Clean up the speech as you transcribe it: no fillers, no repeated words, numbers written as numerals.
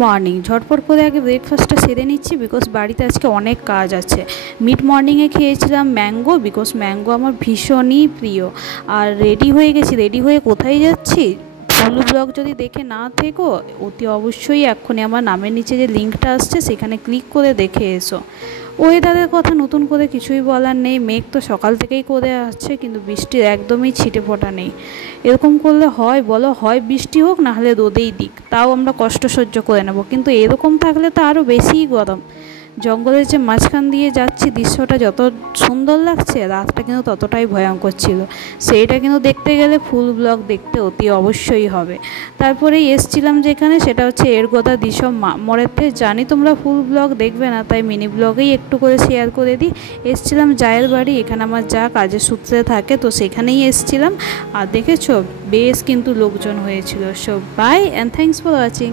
Morning ঝটপট করে আগে ব্রেকফাস্টটা সেরে নিচ্ছি বিকজ বাড়িতে আজকে অনেক কাজ আছে। মিড মর্নিংয়ে খেয়েছিলাম ম্যাঙ্গো, বিকজ ম্যাঙ্গো আমার ভীষণই প্রিয়। আর রেডি হয়ে গেছি। রেডি হয়ে কোথায় যাচ্ছি? ফুল ব্লগ যদি দেখে না থেকো অতি অবশ্যই এক্ষুনি আমার নামের নিচে যে লিঙ্কটা আসছে সেখানে ক্লিক করে দেখে এসো। ওয়েদারের কথা নতুন করে কিছুই বলার নেই। মেঘ তো সকাল থেকেই করে আসছে, কিন্তু বৃষ্টির একদমই ছিটে ফোঁটা নেই। এরকম করলে হয় বলো? হয় বৃষ্টি হোক, না হলে রোদেই দিক, তাও আমরা কষ্ট সহ্য করে নেব। কিন্তু এরকম থাকলে তো আরও বেশিই গরম। জঙ্গলের যে মাঝখান দিয়ে যাচ্ছি, দৃশ্যটা যত সুন্দর লাগছে, রাতটা কিন্তু ততটাই ভয়ঙ্কর ছিল। সেইটা কিন্তু দেখতে গেলে ফুল ব্লগ দেখতে অতি অবশ্যই হবে। তারপরেই এসছিলাম যেখানে, সেটা হচ্ছে এরগোদা দিশম মোড়েতে। জানি তোমরা ফুল ব্লগ দেখবে না, তাই মিনি ব্লগেই একটু করে শেয়ার করে দিই। এসছিলাম জায়ের বাড়ি, এখানে আমার যা কাজের সূত্রে থাকে, তো সেখানেই এসছিলাম। আর দেখেছো বেশ কিন্তু লোকজন হয়েছিল। So bye and thanks for watching.